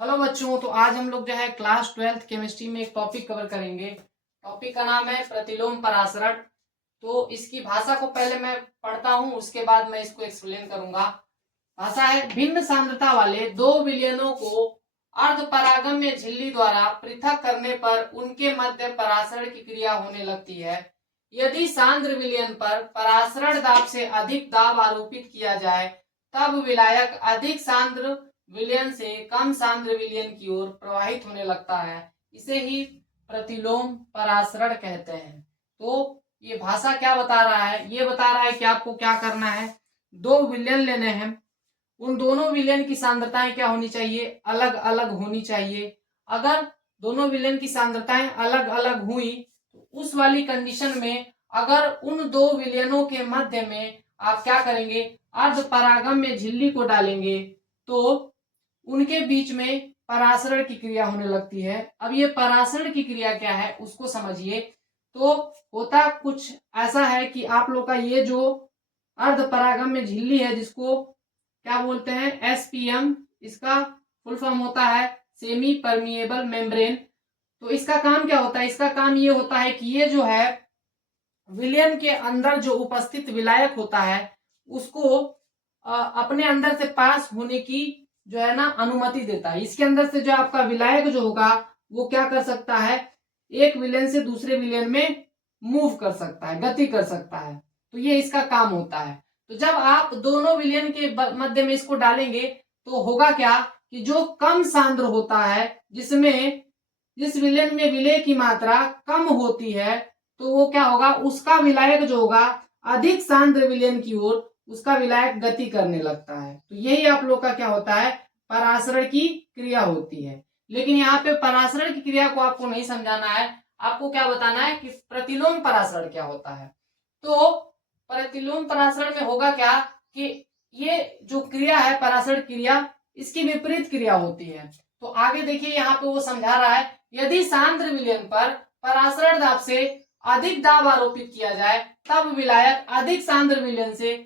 Hello बच्चों, तो आज हम लोग जो है क्लास 12th केमिस्ट्री में एक टॉपिक कवर करेंगे। टॉपिक का नाम है प्रतिलोम परासरण। तो इसकी भाषा को पहले मैं पढ़ता हूँ, उसके बाद मैं इसको एक्सप्लेन करूंगा। भाषा है, भिन्न सांद्रता वाले दो विलयनों को अर्ध परागम्य झिल्ली द्वारा पृथक करने पर उनके मध्य परासरण की क्रिया होने लगती है। यदि सांद्र विलयन पर परासरण दाब से अधिक दाब आरोपित किया जाए तब विलायक अधिक सांद्र विलयन से कम सांद्र विलयन की ओर प्रवाहित होने लगता है। इसे ही प्रतिलोम परासरण कहते हैं। तो ये भाषा क्या बता रहा है? ये बता रहा है कि आपको क्या करना है, दो विलयन लेने हैं, उन दोनों विलयन की सांद्रताएं क्या होनी चाहिए? अलग अलग होनी चाहिए। अगर दोनों विलयन की सांद्रताएं अलग अलग हुई तो उस वाली कंडीशन में अगर उन दो विलयनों के मध्य में आप क्या करेंगे, अर्ध परागम्य झिल्ली को डालेंगे तो उनके बीच में परासरण की क्रिया होने लगती है। अब ये परासरण की क्रिया क्या है उसको समझिए। तो होता कुछ ऐसा है कि आप लोग का ये जो अर्ध परागम्य झिल्ली है जिसको क्या बोलते हैं, एसपीएम, इसका फुल फॉर्म होता है सेमी परमिएबल मेम्ब्रेन। तो इसका काम क्या होता है? इसका काम ये होता है कि ये जो है विलयन के अंदर जो उपस्थित विलायक होता है उसको अपने अंदर से पास होने की जो है ना अनुमति देता है। इसके अंदर से जो आपका विलायक जो होगा वो क्या कर सकता है, एक विलयन से दूसरे विलयन में मूव कर सकता है, गति कर सकता है। तो ये इसका काम होता है। तो जब आप दोनों विलयन के मध्य में इसको डालेंगे तो होगा क्या कि जो कम सांद्र होता है, जिसमें जिस विलयन में विलय की मात्रा कम होती है, तो वो क्या होगा, उसका विलायक जो होगा अधिक सांद्र विलयन की ओर उसका विलायक गति करने लगता है। तो यही आप लोग का क्या होता है, परासरण की क्रिया होती है। लेकिन यहाँ पे परासरण की क्रिया को आपको नहीं समझाना है, आपको क्या बताना है कि प्रतिलोम परासरण क्या होता है। तो प्रतिलोम परासरण में होगा क्या कि ये जो क्रिया है परासरण क्रिया, इसकी विपरीत क्रिया होती है। तो आगे देखिए यहाँ पे वो समझा रहा है, यदि सांद्र विलयन पर परासरण दाब से अधिक दाब आरोपित किया जाए तब विलायक अधिक सांद्र विलयन से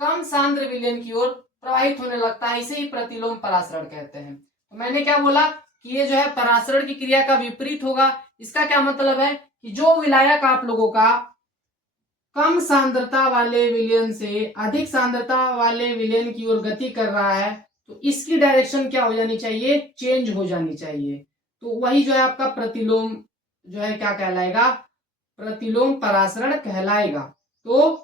कम सांद्र विलयन की ओर प्रवाहित होने लगता है। इसे ही प्रतिलोम परासरण कहते हैं। तो मैंने क्या बोला कि ये जो है परासरण की क्रिया का विपरीत होगा। इसका क्या मतलब है कि जो विलायक आप लोगों का कम सांद्रता वाले विलयन से अधिक सांद्रता वाले विलयन की ओर गति कर रहा है तो इसकी डायरेक्शन क्या हो जानी चाहिए, चेंज हो जानी चाहिए। तो वही जो है आपका प्रतिलोम जो है क्या कहलाएगा, प्रतिलोम परासरण कहलाएगा। तो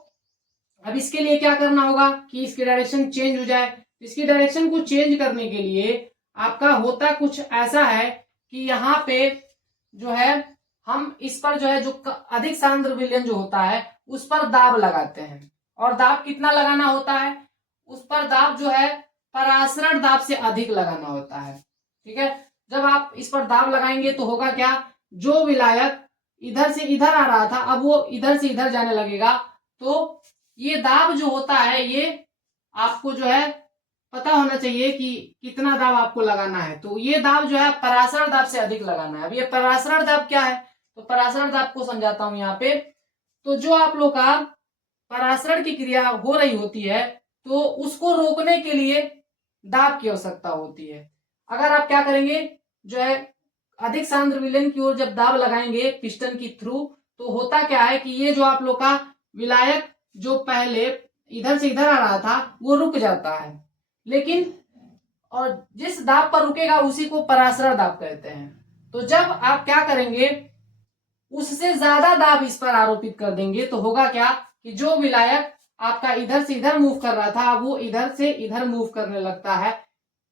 अब इसके लिए क्या करना होगा कि इसकी डायरेक्शन चेंज हो जाए। इसकी डायरेक्शन को चेंज करने के लिए आपका होता कुछ ऐसा है कि यहाँ पे जो है हम इस पर जो है जो अधिक सांद्र विलयन जो होता है उस पर दाब लगाते हैं। और दाब कितना लगाना होता है, उस पर दाब जो है परासरण दाब से अधिक लगाना होता है। ठीक है, जब आप इस पर दाब लगाएंगे तो होगा क्या, जो विलायक इधर से इधर आ रहा था अब वो इधर से इधर जाने लगेगा। तो ये दाब जो होता है ये आपको जो है पता होना चाहिए कि कितना दाब आपको लगाना है। तो ये दाब जो है परासरण दाब से अधिक लगाना है। अब ये परासरण दाब क्या है, तो परासरण दाब को समझाता हूं यहाँ पे। तो जो आप लोग का परासरण की क्रिया हो रही होती है तो उसको रोकने के लिए दाब की आवश्यकता होती है। अगर आप क्या करेंगे, जो है अधिक सांद्र विलयन की ओर जब दाब लगाएंगे पिस्टन की थ्रू, तो होता क्या है कि ये जो आप लोग का विलायक जो पहले इधर से इधर आ रहा था वो रुक जाता है। लेकिन और जिस दाब पर रुकेगा उसी को परासरण दाब कहते हैं। तो जब आप क्या करेंगे, उससे ज्यादा दाब इस पर आरोपित कर देंगे तो होगा क्या कि जो विलायक आपका इधर से इधर मूव कर रहा था वो इधर से इधर मूव करने लगता है।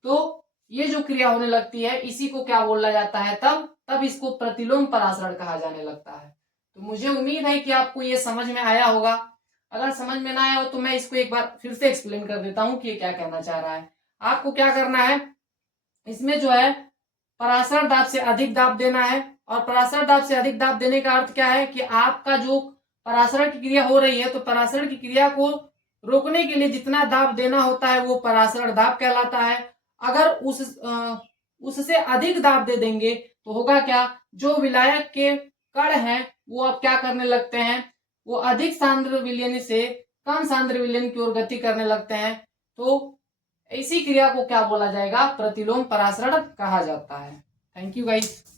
तो ये जो क्रिया होने लगती है इसी को क्या बोला जाता है, तब तब इसको प्रतिलोम परासरण कहा जाने लगता है। तो मुझे उम्मीद है कि आपको ये समझ में आया होगा। अगर समझ में ना आया हो तो मैं इसको एक बार फिर से एक्सप्लेन कर देता हूं कि ये क्या कहना चाह रहा है। आपको क्या करना है, इसमें जो है परासरण दाब से अधिक दाब देना है। और परासरण दाब से अधिक दाब देने का अर्थ क्या है कि आपका जो परासरण की क्रिया हो रही है तो परासरण की क्रिया को रोकने के लिए जितना दाब देना होता है वो परासरण दाब कहलाता है। अगर उससे अधिक दाब दे देंगे तो होगा क्या, जो विलायक के कण हैं वो अब क्या करने लगते हैं, वो अधिक सांद्र विलयन से कम सांद्र विलयन की ओर गति करने लगते हैं। तो इसी क्रिया को क्या बोला जाएगा, प्रतिलोम परासरण कहा जाता है। Thank you guys.